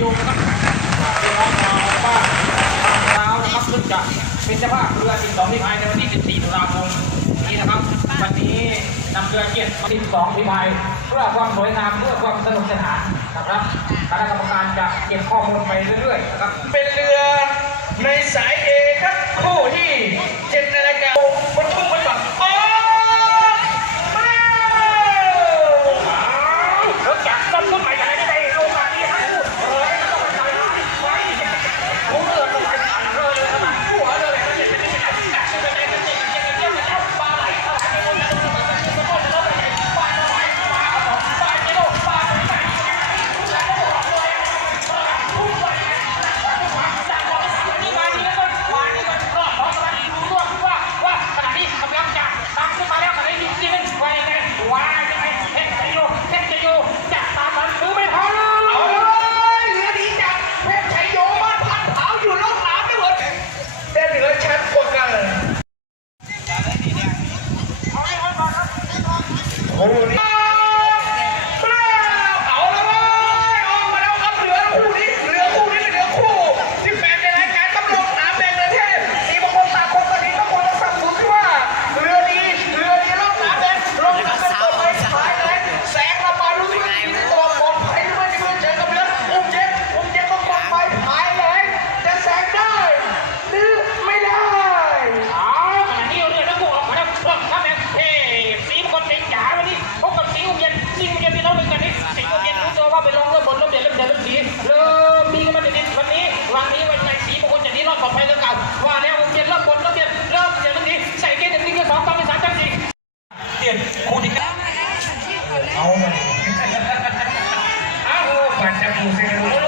ยมนะครับน้องชบ้านี้นะครับซึ่งจะเป็นเจ้าภาพเรือสิบสองพิพายในวันที่ 14 ตุลาคมนี้นะครับ วันนี้นำเรือเกียรติ12พิพายเพื่อความสวยงามเพื่อความสนุกสนานนะครับคณะกรรมการจะเก็บข้อมูลไปเรื่อยๆนะครับ เป็นเรือ Colorido. กียรติคู่ที่เก้าเอาเอาขวันจะคู่เซน